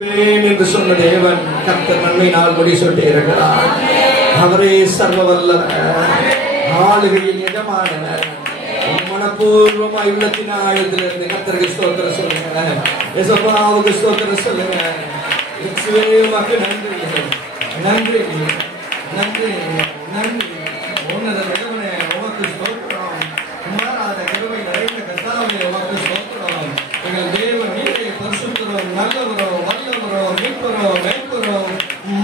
என்று சொன்ன தேவன் கர்த்தர் நன்மை நாள் முடி சொல்லிட்டே இருக்கிறார். அவரே சர்வ வல்லவர், ஆளுகையின் எஜமானவர். மனப்பூர்வமாய் உள்ளத்தின் ஆழத்திலிருந்து கர்த்தருக்கு ஸ்தோத்திரம் சொல்லுங்க, யெகோவாவுக்கு ஸ்தோத்திரம் சொல்லுங்க. இயேசுவே உமக்கு நன்றி நன்றி நன்றி நன்றி. உன்னத தேவனே உமக்கு ஸ்தோத்திரம். மாறாத கிருபை நிறைந்த கர்த்தாவே உமக்கு ஸ்தோத்திரம். எங்கள் தேவன் நீரே பரிசுத்தரும் நல்லவரோ வல்லவரோ மீட்பரோ மேய்ப்பரோ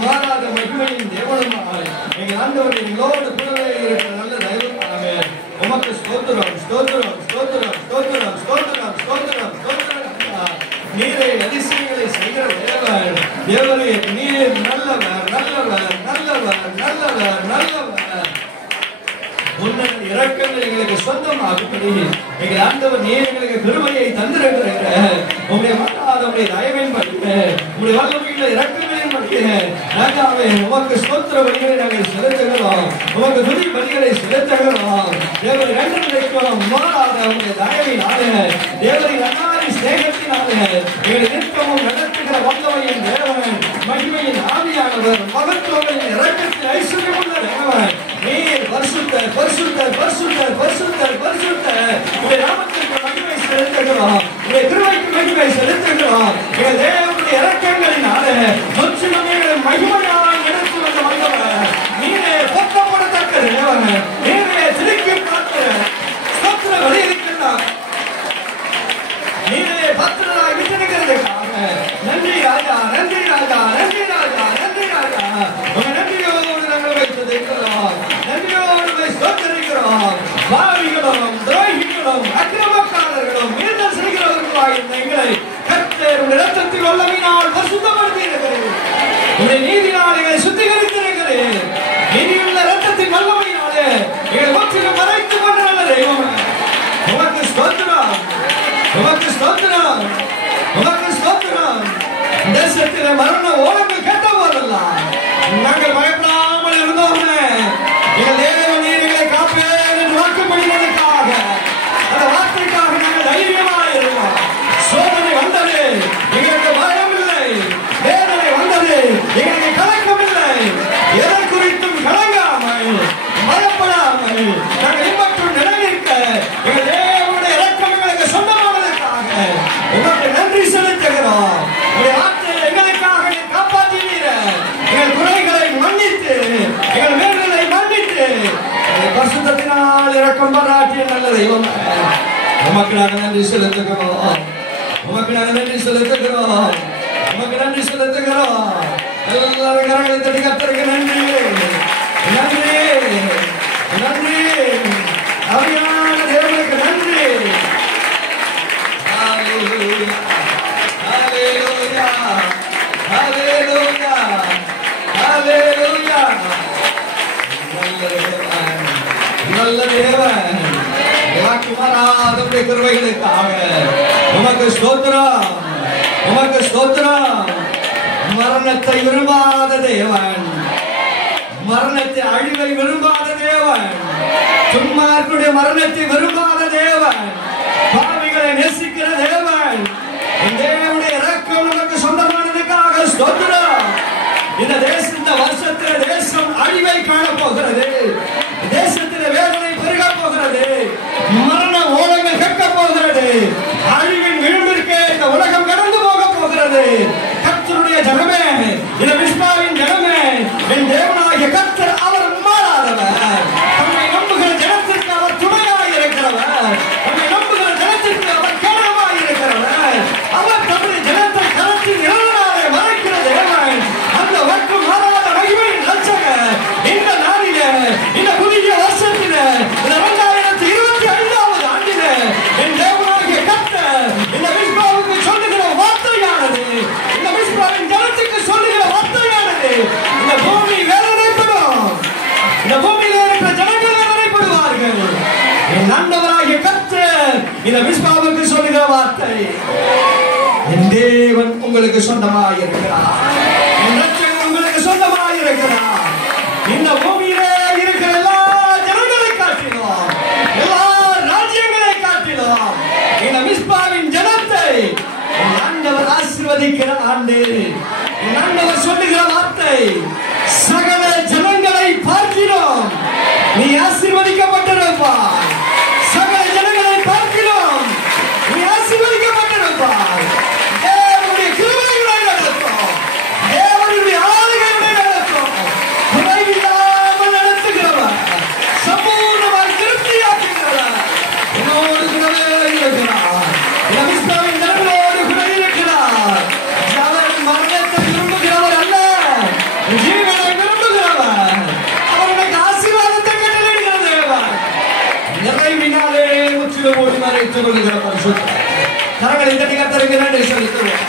மாறாத மகிமையின் தேவனுமாய் எங்கள் ஆண்டவரை எங்களோடு கூடவே இருக்கிற நல்ல தெய்வமாகவே உமக்கு ஸ்தோத்திரம் ஸ்தோத்திரம் ஸ்தோத்திரம் ஸ்தோத்திரம் ஸ்தோத்திரம் ஸ்தோத்திரம் ஸ்தோத்திரம். நீரே அதிசயங்களை செய்கிற தேவன். தேவனே நீர் நல்லவர் நல்லவர் நல்லவர் நல்லவர் நல்லவர். உன்னத இரக்கங்கள் எங்களுக்கு சொந்தமாகும்படி எங்கள் ஆண்டவர் நீர் எங்களுக்கு கிருபையை தந்திருக்கிற உங்களுடைய மாறாத உங்களுடைய தயவின் படிக்க உங்களுடைய வல்லமையுள்ள இரக்கங்களின் படிக்க ராஜாவே உமக்கு ஸ்தோத்திர பலிகளை நாங்கள் செலுத்துகிறோம், உமக்கு துதி பலிகளை செலுத்துகிறோம். தேவரை நன்றி நினைக்கிறோம். மாறாத உங்களுடைய தயவினாலே தேவரின் அநாதி ஸ்நேகத்தினாலே எங்களை நிற்கமும் நடத்துகிற வல்லமையின் தேவன், மகிமையின் ஆவியானவர், மகத்துவங்களின் இரக்கத்தில் ஐஸ்வர்யமுள்ள தேவன். நீர் பரிசுத்தர் பரிசுத்தர் பரிசுத்தர் பரிசுத்தர் பரிசுத்தர். உடைய நாமத்திற்கு மகிமை செலுத்துகிறோம், உடைய கிருபைக்கு மகிமை செலுத்துகிறோம். எங்கள் தேவனுடைய இரக்கங்களினாலே நொச்சினமைகளை மகிமையால் எடுத்து வந்த வந்தவர். நீரே பொத்தப்படத்தக்க தேவன், நீரே திருக்கி பார்க்கிற ஸ்தோத்திர வழி இருக்கிறார். நீரே பத்திரராய் விட்டிருக்கிறதுக்காக நன்றி ராஜா நன்றி ராஜா நன்றி ராஜா நன்றி ராஜா. உங்க நன்றியோடு நாங்கள் வைத்திருக்கிறோம், நன்றியோடு ஸ்தோத்திரிக்கிறோம். பாவிகளும் துரோகிகளும் அக்கிரமக்காரர்களும் மீறல் செய்கிறவர்களாய் இருந்த எங்களை கர்த்தர் உடைய இரத்தத்தின் வல்லமையினால் பரிசுத்தப்படுத்தி இருக்கிறேன். உடைய நீதினால் எங்களை சுத்திகரித்திருக்கிறேன். நீதியுள்ள இரத்தத்தின் வல்லமையினாலே எங்களை முற்றிலும் மறைத்துக் கொண்ட நல்ல தெய்வம் உமக்கு ஸ்தோத்திரம் உமக்கு ஸ்தோத்திரம் உமக்கு ஸ்தோத்திரம். தேசத்திலே மரண ஓலங்கள் கேட்ட போதெல்லாம் நாங்கள் பயப்படாமல் இருந்தோமே. எங்கள் தேவன் நீர் எங்களை காப்பேன் என்று வாக்குப்படினதுக்காக அந்த வார்த்தைக்காக நாங்கள் தைரியமாக இருந்தோம். சோதனை வந்தது, எங்களுக்கு பயம் இல்லை. வேதனை வந்தது, எங்களுக்கு கலக்கம் இல்லை. எதை குறித்தும் கலங்காமல் பயப்படாமல் நாங்கள் இன்பற்றும் நிலைநிற்க எங்கள் தேவனுடைய இரக்கம் எங்களுக்கு சொந்தமானதற்காக உங்களுக்கு நன்றி செலுத்துகிறோம். உங்களுடைய வார்த்தையை எங்களுக்காக நீர் காப்பாற்றினீர. எங்கள் குறைகளை மன்னித்து எங்கள் வேதனை மன்னித்து பரிசுத்தத்தினால் இரக்கம் பாராட்டிய நல்ல தெய்வம் உமக்கு நாங்கள் நன்றி செலுத்துகிறோம். உமக்கு நாங்கள் நன்றி செலுத்துகிறோம். உமக்கு நன்றி செலுத்துகிறோம். எல்லாரும் கரங்களை தட்டி கர்த்தருக்கு நன்றி நன்றி நன்றி. அருமையான தேவனுக்கு நன்றி. ஹல்லேலூயா ஹல்லேலூயா ஹல்லேலூயா ஹல்லேலூயா. நல்ல தேவன் வாக்குமாராதமுடைய கிருபைகளுக்காக உமக்கு ஸ்தோத்திரம் உமக்கு ஸ்தோத்திரம். மரணத்தை விரும்பாத தேவன், மரணத்தை அழிவை விரும்பாத தேவன், துன்மார்க்கருடைய மரணத்தை விரும்பாத தேவன், பாவிகளை நேசிக்கிற தேவன். தேவனுடைய இரக்கம் நமக்கு சொந்தமானதுக்காக ஸ்தோத்திரம். இந்த வருஷத்தில் தேசம் அழிவை காணப்போகிறது. தேசத்தில் வேதனை பெருக போகிறது. மரண ஓலங்கள் கேட்க போகிறது. அழிவின் விளிம்பிற்கு இந்த உலகம் கடந்து போக போகிறது. கர்த்தருடைய ஜனமே, இந்த விஸ்வாவின் ஜனமே, என் தேவனாகிய கர்த்தர் அவர் மாறாதவர். நம்மை நம்புகிற ஜனத்திற்கு அவர் துணையாய் இருக்கிறவர். நம்மை நம்புகிற ஜனத்திற்கு அவர் கேடமாய் இருக்கிறவர். அவர் தம்முடைய ஜனத்தை கரத்தின் நிழலாலே மறைக்கிற தேவன். அந்த வற்கு மாறாத மகிமையின் ரட்சகர். இந்த நாளிலே, இந்த புதிய வருஷத்திலே, இந்த 2025ஆவது ஆண்டிலே என் தேவனாகிய கர்த்தர் இந்த விஸ்வாவுக்கு சொல்லுகிற வார்த்தையானது, இந்த விஸ்வாவின் ஜனத்துக்கு சொல்லுகிற வார்த்தையானது, இந்த பூமி வேதனைப்படும். இந்த பூமியிலே இருக்கிற ஜனங்கள் வேதனைப்படுவார்கள். என் ஆண்டவராகிய கர்த்தர் இந்த விஸ்வாவுக்கு சொல்லுகிற வார்த்தை, என் தேவன் உங்களுக்கு சொந்தமாக இருக்கிறார். என் ரட்சகர் உங்களுக்கு சொந்தமாக இருக்கிறார். இந்த பூமியிலே இருக்கிற எல்லா ஜனங்களை காட்டினோம், எல்லா ராஜ்யங்களை காட்டினோம், இந்த மிஸ்பாவின் ஜனத்தை ஆண்டவர் ஆசீர்வதித்தார். ஆசீர்வதிக்கிற ஆண்டு. ஆண்டவர் சொல்லுகிற வார்த்தை, சகல ஜனங்களை பார்க்கிறோம் நீ ஆசீர்வதிக்கப்பட்டிருப்பாய். சகல ஜனங்களை பார்க்கிறோம் நீ ஆசீர்வதிக்கப்பட்டிருப்பாய். தேவனுடைய கிருபைகளை நடத்தும், தேவனுடைய ஆளுகைகளை நடத்தும். குறைவில்லாமல் நடத்துகிறவர், சம்பூர்ணமாய் திருப்தியாக்குகிறவர். என்னோடு கூடவே இருக்கிறார். நபிஸ்தாவின் ஜனங்களோடு கூட இருக்கிறார். அவர் மரணத்தை விரும்புகிறவர் அல்ல, ஜீவனை விரும்புகிறவர். அவர் எனக்கு ஆசீர்வாதத்தை கட்டளையிடுகிற தேவன். நிறைவினாலே முற்றிலும் ஓடி மறைத்துக் கொள்கிற பரிசுத்தர். கரங்களை தட்டி கர்த்தருக்கு நன்றி செலுத்துவோம்.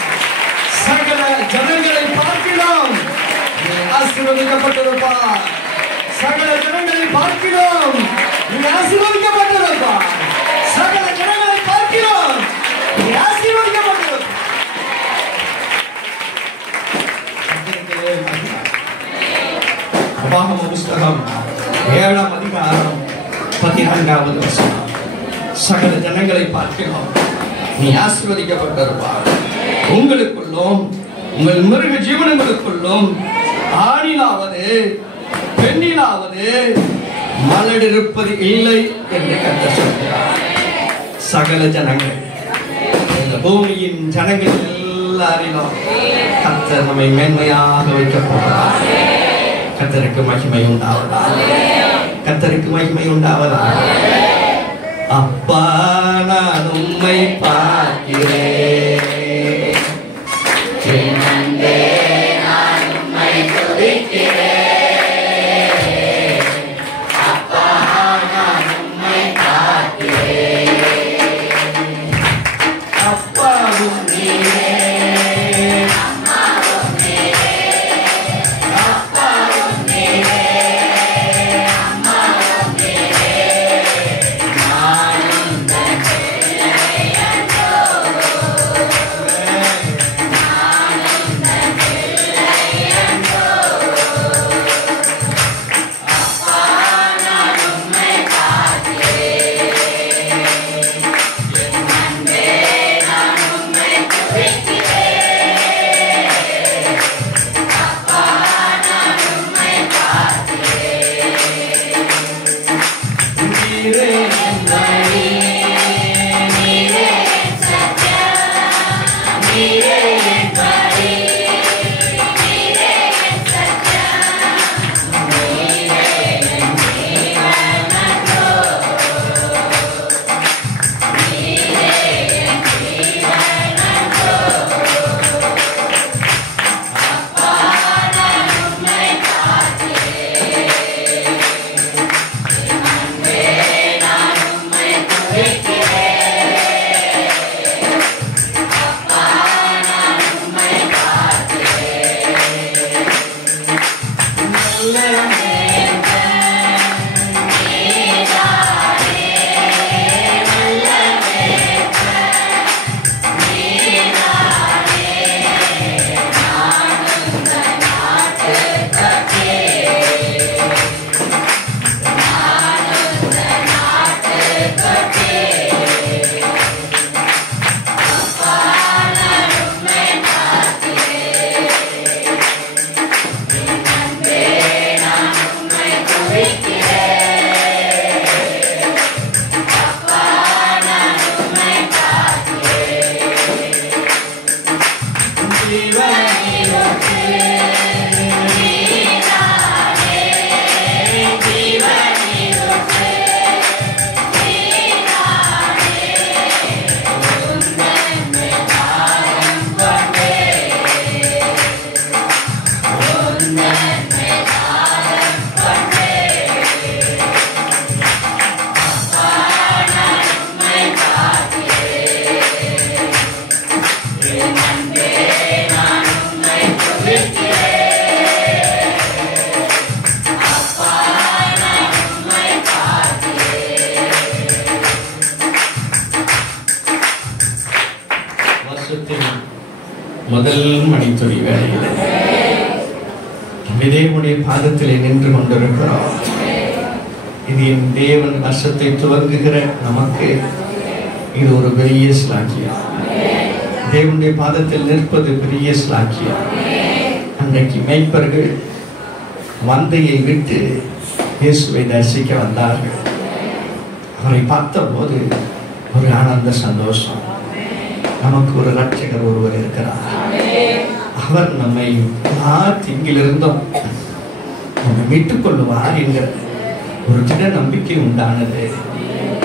சகல ஜனங்களை பார்க்கிறோம் நீ ஆசீர்வதிக்கப்பட்டிருப்பார். சகல ஜனங்களை பார்க்கிறோம் நீ ஆசீர்வதிக்கப்பட்டிருப்பார். சகல ஜனங்களை பார்க்கிறோம் நீ ஆசீர்வதிக்கப்பட்டிருப்பார். உபாகம புஸ்தகம் 7ஆம் அதிகாரம் 14வது வசனம். சகல ஜனங்களை பார்க்கிறோம் நீ ஆசீர்வதிக்கப்பட்டிருப்பார். உங்களுக்குள்ளும் உங்கள் மிருக ஜீவனங்களுக்குள்ளும் ஆணிலாவது பெண்ணிலாவது மலடிருப்பது இல்லை என்று கர்த்தர் சொல்கிறார். சகல ஜனங்கள், இந்த பூமியின் ஜனங்கள் எல்லாரிலும் கர்த்தர் நம்மை மேன்மையாக வைக்கப் போகிறார். கர்த்தருக்கு மகிமை உண்டாவதாக, கர்த்தருக்கு மகிமை உண்டாவதாக. அப்பா நான் உம்மை பார்க்கிறேன், நான் உம்மை துதிக்கிறேன். அப்பா நான் உம்மை பார்க்கிறேன். அப்பாவும் நீரே, அம்மாவும் நீரே, அப்பாவும் நீரே, அம்மாவும் நீரே. நானும் தன் பிள்ளையன்றோ, நானும் தன் பிள்ளையன்றோ. அப்பா நான் உம்மை பார்க்கிறேன். என் அன்பே நான் உம்மை துதிக்கிறேன். அப்பா நான் உம்மை பார்க்கிறேன். நீரே என் வழி, நீரே என் சத்தியம், நீரே என் வழி, நீரே என் சத்தியம், நீரே என் ஜீவனன்றோ, நீரே என் ஜீவனன்றோ. அப்பா நான் உம்மை பார்க்கிறேன். என் அன்பே நான் உம்மை துதிக்கிறேன். அப்பா நான் உம்மை பார்க்கிறேன். நல்ல மேய்ப்பன் நீதானே, நல்ல மேய்ப்பன் நீதானே. நானும் தன் ஆட்டுக்குட்டி, நானும் தன் ஆட்டுக்குட்டி. அப்பா நான் உம்மை பார்க்கிறேன். என் அன்பே நான் உம்மை துதிக்கிறேன். அப்பா நான் உம்மை பார்க்கிறேன். ஜீவனிருக்கு நீதானே, ஜீவனிருக்கு நீதானே. உந்தன் மேலாரம் கொண்டே, உந்தன் மேலாரம் கொண்டே. அப்பா நான் உம்மை பார்க்கிறேன். என் அன்பே நான் உம்மை துதிக்கிறேன். அப்பா நான் உம்மை பார்க்கிறேன். வருஷத்தின் முதல் மணித்துளி வேளையில் தேவனுடைய பாதத்திலே நின்று கொண்டிருக்கிறோம். இது என் தேவன் வருஷத்தை துவங்குகிற நமக்கு இது ஒரு பெரிய ஸ்லாக்கியம். தேவனுடைய பாதத்தில் நிற்பது பெரிய ஸ்லாக்கியம். அன்றைக்கு மேய்ப்பர்கள் மந்தையை விட்டு இயேசுவை தரிசிக்க வந்தார்கள். அவரை பார்த்த போது ஒரு ஆனந்த சந்தோஷம். நமக்கு ஒரு ரட்சகர் ஒருவர் இருக்கிறார். அவர் நம்மை எல்லா தீங்கிலிருந்தும் நம்மை மீட்டுக் கொள்ளுவார் என்கிற ஒரு திட நம்பிக்கை உண்டானது.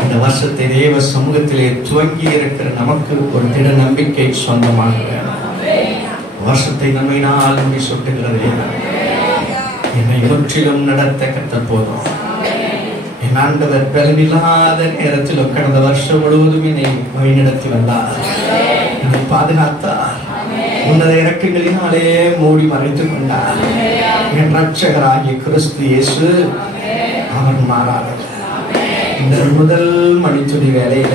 இந்த வருஷத்தை தேவ சமூகத்திலே துவங்கி இருக்கிற நமக்கு ஒரு திட நம்பிக்கை சொந்தமாக வேணும். வருஷத்தை நம்மை நாள் முடி சொட்டுகிறது. என்னை முற்றிலும் நடத்த கர்த்தர் போதும். என் ஆண்டவர் பலனில்லாத நேரத்தில் கடந்த வருஷம் முழுவதும் என்னை வழிநடத்தி வந்தார், என்னை பாதுகாத்தார், உன்னத இறக்கங்களினாலே மூடி மறைத்துக் கொண்டார். என் ரட்சகராகிய கிறிஸ்து இயேசு அவர் மாறாதவர். இந்த முதல் மணித்துளி வேலையில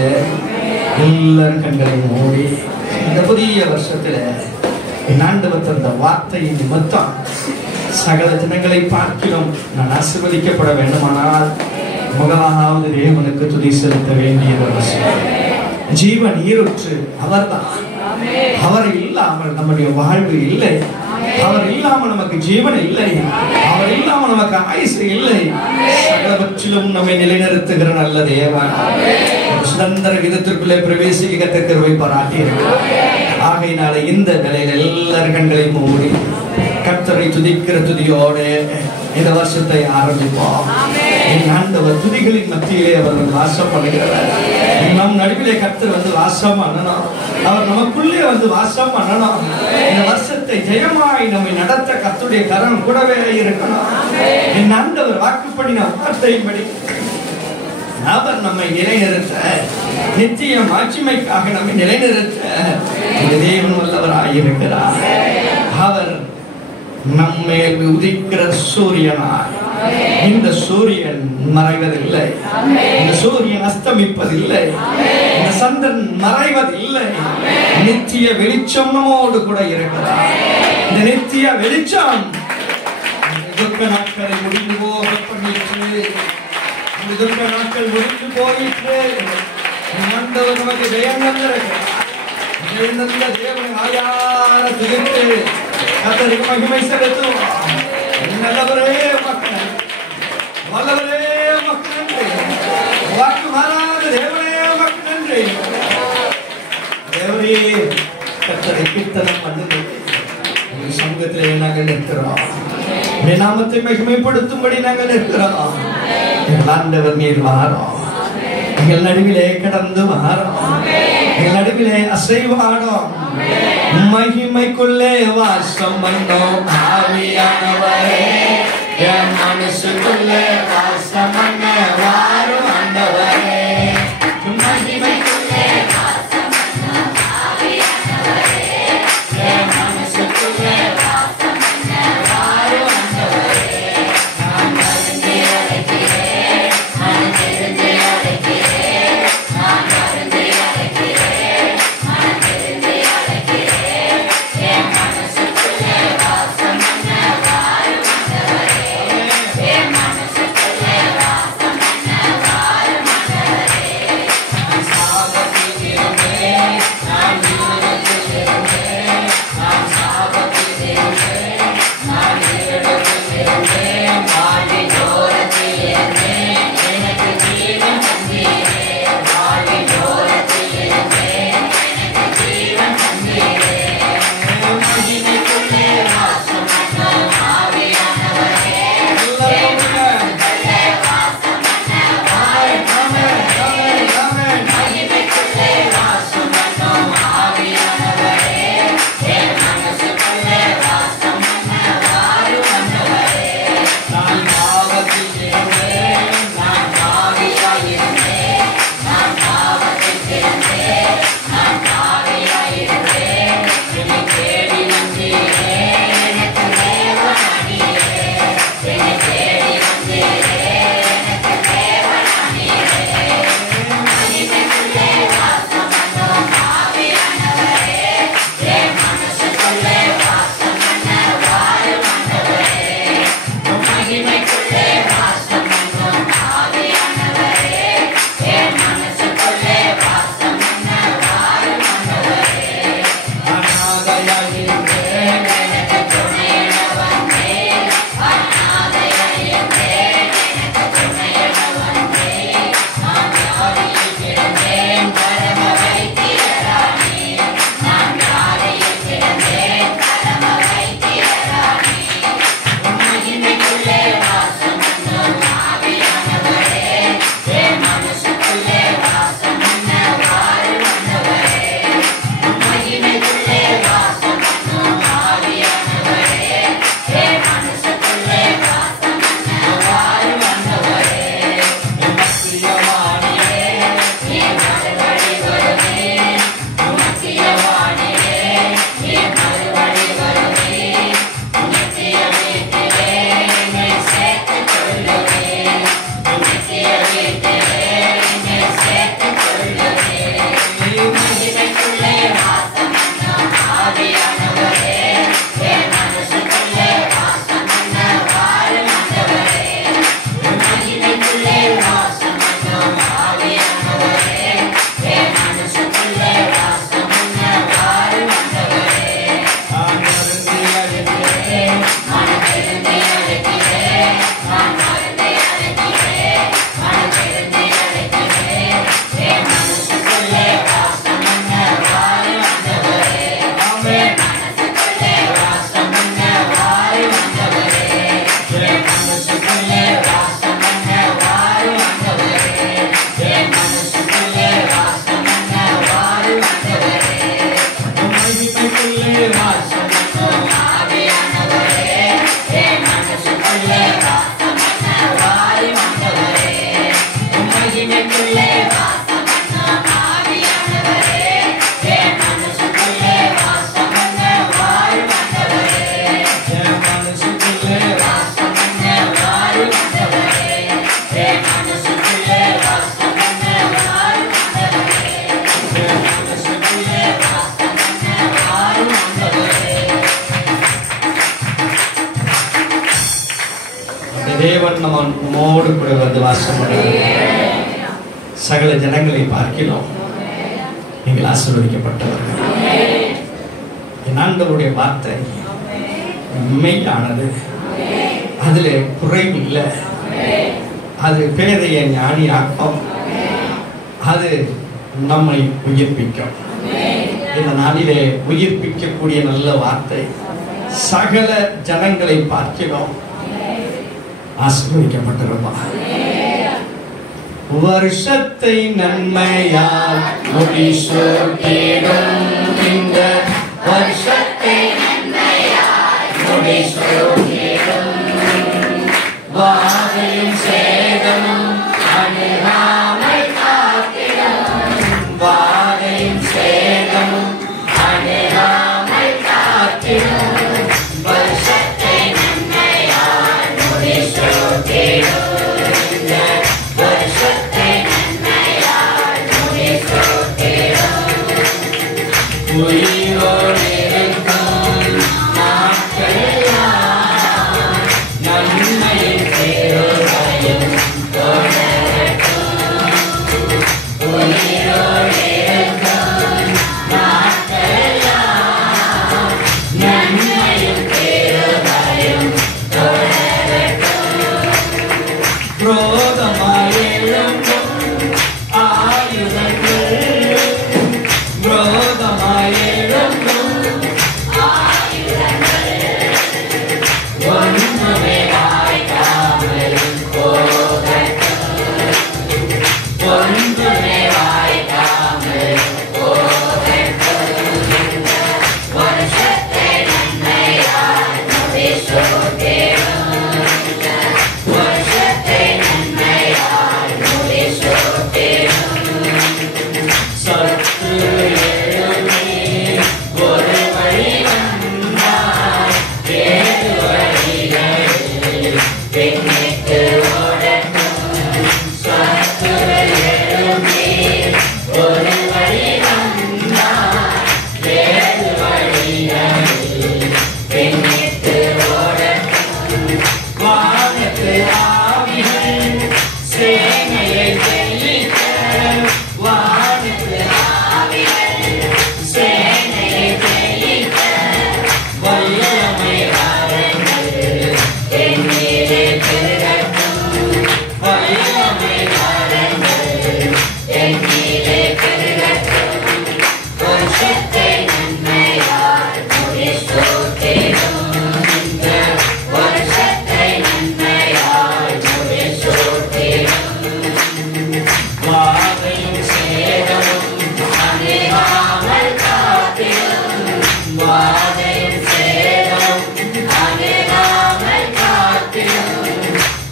எல்லாரும் கண்களை மூடி இந்த புதிய வருஷத்துல என் ஆண்டவர் தந்த வார்த்தையின் நிமித்தம் சகல தினங்களை பார்க்கிறோம் நான் ஆசீர்வதிக்கப்பட வேண்டுமானால் முதலாவது தேவனுக்கு துதி செலுத்த வேண்டிய அவசியம். ஜீவ நீரூற்று அவர்தான். அவர் இல்லாமல் நம்முடைய வாழ்வு இல்லை. அவர் இல்லாமல் நமக்கு ஜீவன் இல்லை. அவர் இல்லாமல் நமக்கு ஆயுசு இல்லை. சகலவற்றிலும் நம்மை நிலைநிறுத்துகிற நல்ல தேவன் சுதந்திர விதத்திற்குள்ளே பிரவேசிக்க கிருபை பாராட்டி இருக்கிறார். ஆகையினால இந்த நிலையில எல்லார் கண்களை மூடி கர்த்தரை துதிக்கிற துதியோடு இந்த வருஷத்தை ஆரம்பிப்போம். என் ஆண்டவர் துதிகளின் மத்தியிலே அவர்கள் வாசம் பண்ணுகிறவர். நம் நடுவிலே கர்த்தர் வந்து வாசம் பண்ணணும். அவர் நமக்குள்ளே வந்து வாசம் பண்ணணும். இந்த வருஷத்தை ஜெயமாய் நம்மை நடத்த கர்த்தருடைய கரம் கூடவே இருக்கணும். என் ஆண்டவர் வாக்குப்படின வார்த்தையின்படி அவர் நம்மை நிலைநிறுத்த, நித்திய மாட்சிமைக்காக நம்மை நிலைநிறுத்த தேவன் வல்லவராயிருக்கிறார். அவர் நம்மேல் உதிக்கிற சூரியனாய். இந்த சூரியன் மறைவதில்லை, இந்த சூரியன் அஸ்தமிப்பதில்லை, இந்த சந்திரன் மறைவதில்லை. நித்திய வெளிச்சம் நம்மோடு கூட இருக்கிறார். இந்த நித்திய வெளிச்சம் துக்க நாட்களை முடிந்து போக பண்ணிட்டு, துக்க நாட்கள் முடிந்து போயிட்டு ஆண்டவர் நமக்கு ஜெயம் தந்திருக்கிறார். ஜெயம் தந்த தேவன் ஆயார துதித்து கர்த்தருக்கு மகிமை செலுத்துவோம். நல்லவரே மக்கள், வல்லவரே மக்கள் நன்றி. வாக்கு மாறாத தேவனே மக்கள் நன்றி. தேவரே கர்த்தரை கீர்த்தனம் பண்ணுங்கள். உங்கள் சமூகத்திலே நாங்கள் நிற்கிறோம். என் நாமத்தை மகிமைப்படுத்தும்படி நாங்கள் நிற்கிறோம். எங்கள் ஆண்டவர் நீர் வாரோம். எங்கள் நடுவிலே கடந்து வாரோம். எங்கள் நடுவிலே அசைவானோம். மகிமைக்குள்ளே வாசம் பண்ணோம். ஆவியானவரே என் மனசுக்குள்ளே வாசம் பண்ண வாரும் ஆண்டவரே. மகிமைக்குள்ளே வாசம் பண்ணோம். ஆவியானவரே என் மனசுக்குள்ளே வாசம் பண்ண வாரும் ஆண்டவரே. நான் மறந்து அழைக்கிறேன், நான் தெரிந்து அழைக்கிறேன், நான் மறந்து அழைக்கிறேன், நான் தெரிந்து அழைக்கிறேன். என் மனசுக்குள்ளே வாசம் பண்ண வாரும் ஆண்டவரே. என் மனசுக்குள்ளே வாசம் பண்ண தேவன் நம்மோடு கூட வந்து வாசம் பண்ணுகிறார். சகல ஜனங்களை பார்க்கிறோம். நீங்கள் ஆசீர்வதிக்கப்பட்டவர்கள். என் ஆண்டவருடைய வார்த்தை மெய்யானது, அதில் குறைவு இல்லை. அது பேதைய ஞானி ஆக்கம், அது நம்மை உயிர்ப்பிக்கும். இந்த நாளிலே உயிர்ப்பிக்கக்கூடிய நல்ல வார்த்தை சகல ஜனங்களை பார்க்கிறோம். ஆசீர்வதிக்கப்பட்டிருப்பார். வருஷத்தை நன்மையால் முடிசூட்டிடும், இந்த வருஷத்தை நன்மையால் முடிசூட்டிடும், வாதையும் சேதமும் அணுகாமல் காத்திடும், வாதையும் சேதமும் அணுகாமல் காத்திடும், வருஷத்தை நன்மையால் முடிசூட்டிடும், உயிரோடு இருக்கும் நாட்களெல்லாம் நன்மையின் கிருபையும் தொடரட்டும். உயிரோடு இருக்கும் நாட்களெல்லாம் நன்மையின் கிருபையும் தொடரட்டும். குரோதமாய் எழும்பும் ஆயுதங்கள், ஒன்றுமே வாய்க்காமல் போகட்டும், ஒன்றுமே வாய்க்காமல் போகட்டும். வருஷத்தை நன்மையால் முடிசூட்டிடும், வருஷத்தை நன்மையால் முடிசூட்டிடும். சத்து எழுதி ஒரு வழி வந்தாய், ஏழு வழிகளில் பின்னிட்டு ஓடட்டும். சத்து எழுதி ஒரு வழி வந்தாய், ஏழு வழிகளில் பின்னிட்டு ஓடட்டும். வானத்து ஆவிகள் சேனையை ஜெயிக்க, வானத்து ஆவிகள் சேனையை ஜெயிக்க, வல்லமை வரங்கள் என்னிலே பெருகட்டும், வல்லமை வரங்கள் என்னிலே பெருகட்டும். வருஷத்தை நன்மையால் முடிசூட்டிடும், இந்த வருஷத்தை நன்மையால் முடிசூட்டிடும். வாதையும் சேதமும் அணுகாமல் காத்திடும், வாதையும் சேதமும் அணுகாமல் காத்திடும்.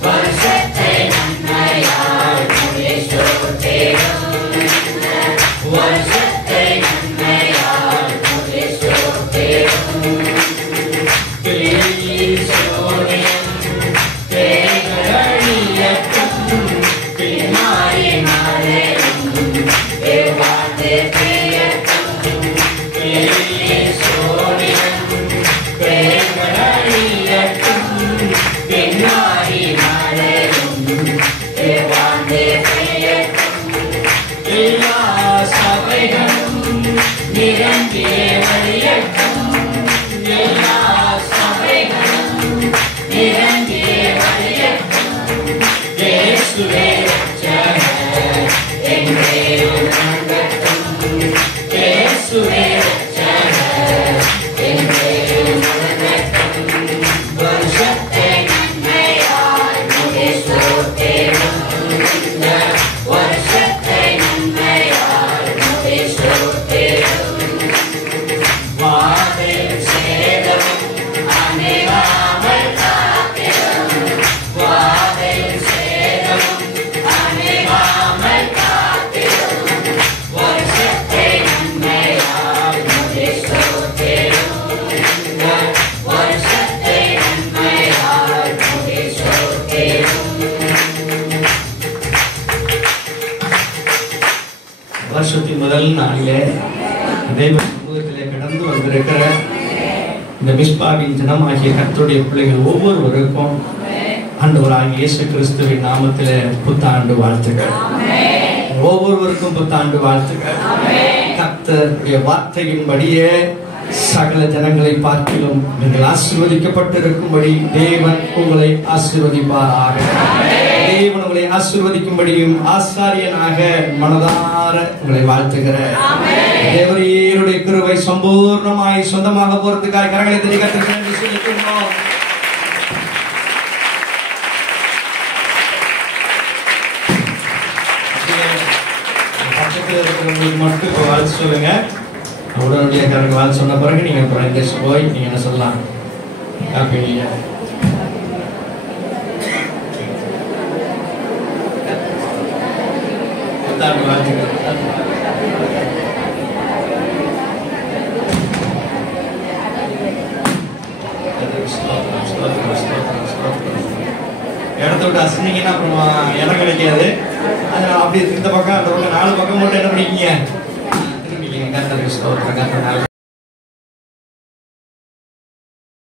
வருஷத்தை நன்மையால் முடிசூட்டிடும், வருஷத்தை நன்மையால் முடிசூட்டிடும். பேய் சோனியம் பேய்களியட்டும், பின்னாடி மறையும் தேவாது பெய்யட்டும். பேய் சோனியம் பேய்களியட்டும், பின்னாடி மறையும் தேவாது பெய்யட்டும். எல்லா சபைகளும் நிரம்பியே வழியட்டும், எல்லா சபைகளும் நிரம்பியே வழியட்டும். இயேசுவே ரட்சகர் என்றே உணர்ந்தட்டும், இயேசுவே ரட்சகர் என்றே உணர்ந்தட்டும். வருஷத்தை நன்மையால் முடிசூட்டிடும், இந்த வருஷத்தை நன்மையால் முடிசூட்டிடும். வாதையும் சேதமும் அணுகாமல் காத்திடும், வாதையும் சேதமும் அணுகாமல் காத்திடும். வருஷத்தை நன்மையால் முடிசூட்டிடும், இந்த வருஷத்தை நன்மையால் முடிசூட்டிடும். வருஷத்தின் முதல் நாளிலே தேவ சமூகத்திலே கடந்து வந்திருக்கிற இந்த மிஸ்பாவின் ஜனமாகிய கர்த்தருடைய பிள்ளைகள் ஒவ்வொருவருக்கும் ஆண்டவராகிய இயேசு கிறிஸ்துவின் நாமத்திலே புத்தாண்டு வாழ்த்துக்கள். ஒவ்வொருவருக்கும் புத்தாண்டு வாழ்த்துக்கள். கர்த்தருடைய வார்த்தையின்படியே சகல ஜனங்களை பார்க்கிலும் நீங்கள் ஆசீர்வதிக்கப்பட்டிருக்கும்படி தேவன் உங்களை ஆசீர்வதிப்பாராக. தேவன் உங்களை ஆசீர்வதிக்கும்படியும் ஆசாரியனாக மனதார உங்களை வாழ்த்துகிறேன். தேவரீருடைய கிருபை சம்பூர்ணமாய் சொந்தமாக போறதுக்காக கரங்களை தட்டி கர்த்தருக்கு நன்றி சொல்லிக்கிறோம். பக்கத்தில் இருக்கிறவங்களுக்கு மட்டும் இப்போ வாழ்த்து சொல்லுங்க. உடனடியாக வாழ்த்து சொன்ன பிறகு நீங்க அப்புறம் போய் நீங்க என்ன சொல்லலாம்? Happy new year. இடத்த விட்டு அசிங்கன்னா அப்புறம் இடம் கிடைக்காது. அதனால அப்படி இந்த பக்கம் அந்த பக்கம் 4 பக்கம் மட்டும் என்ன பண்ணிக்கீங்க, திரும்பிக்கீங்க. கர்த்தருக்கு ஸ்தோத்திரம்.